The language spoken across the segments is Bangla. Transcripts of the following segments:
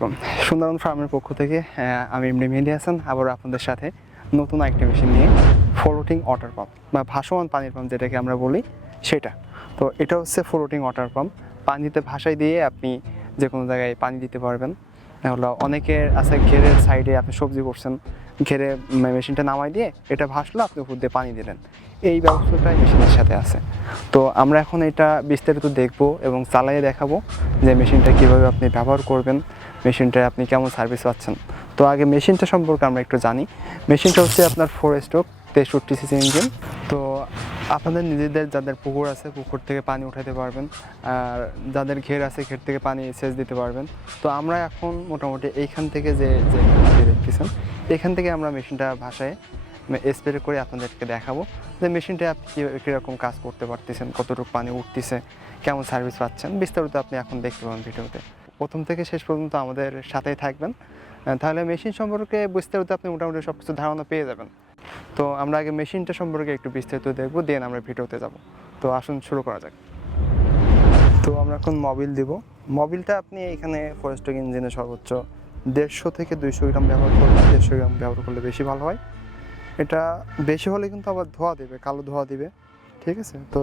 আলাইকুম। সুন্দরবন ফার্মের পক্ষ থেকে আমি এমডি মেহেদী হাসান আবার আপনাদের সাথে নতুন আরেকটি মেশিন নিয়ে ফ্লোটিং ওয়াটার পাম্প বা ভাসমান পানির পাম্প যেটাকে আমরা বলি সেটা। তো এটা হচ্ছে ফ্লোটিং ওয়াটার পাম্প। পানিতে ভাসায় দিয়ে আপনি যে কোনো জায়গায় পানি দিতে পারবেন। হলো অনেকের আছে ঘেরের সাইডে আপনি সবজি করছেন, ঘেরে মেশিনটা নামাই দিয়ে এটা ভাসলো, আপনি উপর দিয়ে পানি দিলেন, এই ব্যবস্থাটাই মেশিনের সাথে আছে। তো আমরা এখন এটা বিস্তারিত দেখব এবং চালিয়ে দেখাবো যে মেশিনটা কীভাবে আপনি ব্যবহার করবেন, মেশিনটায় আপনি কেমন সার্ভিস পাচ্ছেন। তো আগে মেশিনটা সম্পর্কে আমরা একটু জানি। মেশিনটা হচ্ছে আপনার 4 স্ট্রোক 63 সিসি ইঞ্জিন। তো আপনাদের নিজেদের যাদের পুকুর আছে পুকুর থেকে পানি উঠাতে পারবেন, আর যাদের ঘের আছে ঘের থেকে পানি সেচ দিতে পারবেন। তো আমরা এখন মোটামুটি এইখান থেকে যে দেখতেছেন এখান থেকে আমরা মেশিনটা ভাষায় স্প্রে করে আপনাদেরকে দেখাবো যে মেশিনটা আপনি কীরকম কাজ করতে পারতেছেন, কতটুকু পানি উঠতেছে, কেমন সার্ভিস পাচ্ছেন, বিস্তারিত আপনি এখন দেখতে পাবেন ভিডিওতে। প্রথম থেকে শেষ পর্যন্ত আমাদের সাথেই থাকবেন, তাহলে মেশিন সম্পর্কে বিস্তারিত আপনি মোটামুটি সব কিছু ধারণা পেয়ে যাবেন। তো আমরা আগে মেশিনটা সম্পর্কে একটু বিস্তারিত দেখব, দেন আমরা ভিডিওতে যাব। তো আসুন শুরু করা যাক। তো আমরা এখন মোবিল দিব। মোবিলটা আপনি এখানে 4 স্ট্রোক ইঞ্জিনে সর্বোচ্চ 150 থেকে 200 গ্রাম ব্যবহার করবেন। 150 গ্রাম ব্যবহার করলে বেশি ভালো হয়। এটা বেশি হলে কিন্তু আবার ধোয়া দেবে, কালো ধোয়া দিবে, ঠিক আছে? তো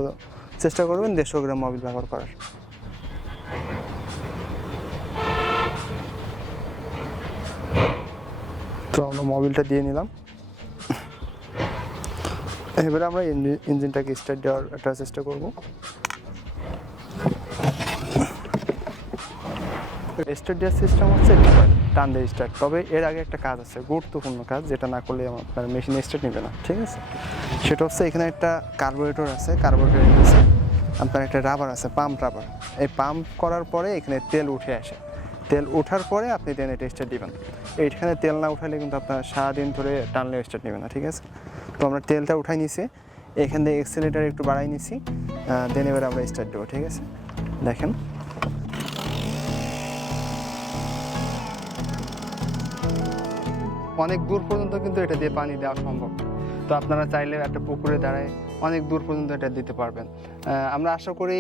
চেষ্টা করবেন 150 গ্রাম মোবিল ব্যবহার করার। তো আমরা মোবিলটা দিয়ে নিলাম। এবারে আমরা ইঞ্জিনটাকে স্টার্ট দেওয়ার একটা চেষ্টা করব। স্টার্ট দেওয়ার সিস্টেম হচ্ছে টান দিয়ে স্টার্ট। তবে এর আগে একটা কাজ আছে, গুরুত্বপূর্ণ কাজ, যেটা না করলে আপনার মেশিন স্টার্ট নেবে না, ঠিক আছে? সেটা হচ্ছে এখানে একটা কার্বোরেটর আছে, কার্বোরেটরের নিচে আপনার একটা রাবার আছে, পাম্প রাবার। এই পাম্প করার পরে এখানে তেল উঠে আসে, তেল ওঠার পরে আপনি দেন এটা স্টার্ট দিবেন। এইখানে তেল না উঠালে কিন্তু আপনার সারাদিন ধরে টানলেও স্টার্ট নেবে না, ঠিক আছে? তো আমরা তেলটা উঠাই নিছি, এখান থেকে এক্সেলেটার একটু বাড়াই নিছি, দেন এবার আমরা স্টার্ট দেবো, ঠিক আছে? দেখেন অনেক দূর পর্যন্ত কিন্তু এটা দিয়ে পানি দেওয়া সম্ভব। তো আপনারা চাইলে একটা পুকুরে দাঁড়ায় অনেক দূর পর্যন্ত এটা দিতে পারবেন। আমরা আশা করি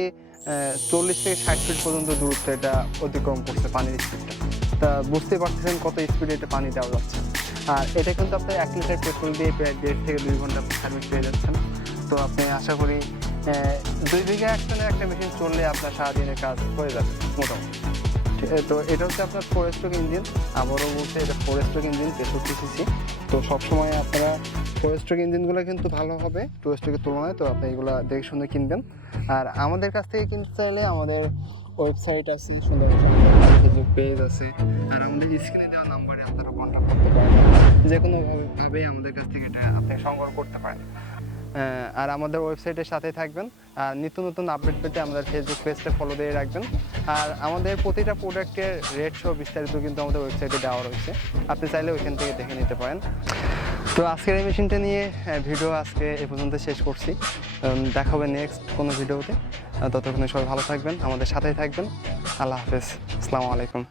40 থেকে 60 ফিট পর্যন্ত দূরত্ব এটা অতিক্রম করছে পানির স্পিডটা। তা বুঝতে পারছেন কত স্পিডে এটা পানি দেওয়া যাচ্ছে। আর এটা কিন্তু আপনি 1 লিটার পেট্রোল দিয়ে প্রায় 1.5 থেকে 2 ঘন্টা সার্ভিস পেয়ে যাচ্ছেন। তো আপনি আশা করি 2 বিঘা একটা মেশিন চললে আপনার সারাদিনের কাজ হয়ে যাবে মোটামুটি। তো এটা হচ্ছে আপনার 4 স্ট্রোক ইঞ্জিন। আবারও বলছে এটা 4 স্ট্রোক ইঞ্জিন 63 সিসি। তো সবসময় আপনারা 4 স্ট্রোক ইঞ্জিনগুলো কিন্তু ভালো হবে 2 স্ট্রোকের তুলনায়। তো আপনি এগুলো দেখে শুনে কিনবেন। আর আমাদের কাছ থেকে কিনতে চাইলে আমাদের ওয়েবসাইট আছে, সুন্দরবন ফেসবুক পেজ আছে, আর আমাদের স্ক্রিনে দেওয়া নাম্বারে আপনারা কন্ট্যাক্ট করতে পারেন। যে কোনোভাবেই আমাদের কাছ থেকে এটা আপনি সংগ্রহ করতে পারেন। আর আমাদের ওয়েবসাইটের সাথে থাকবেন। আর নিত্য নতুন আপডেট পেতে আমাদের ফেসবুক পেজটা ফলো দিয়ে রাখবেন। আর আমাদের প্রতিটা প্রোডাক্টের রেট সহ বিস্তারিত কিন্তু আমাদের ওয়েবসাইটে দেওয়া রয়েছে, আপনি চাইলে ওইখান থেকে দেখে নিতে পারেন। তো আজকের এই মেশিনটা নিয়ে ভিডিও আজকে এ পর্যন্ত শেষ করছি। দেখা হবে নেক্সট কোনো ভিডিওতে। ততক্ষণে সবাই ভালো থাকবেন, আমাদের সাথেই থাকবেন। আল্লাহ হাফেজ, আসসালামু আলাইকুম।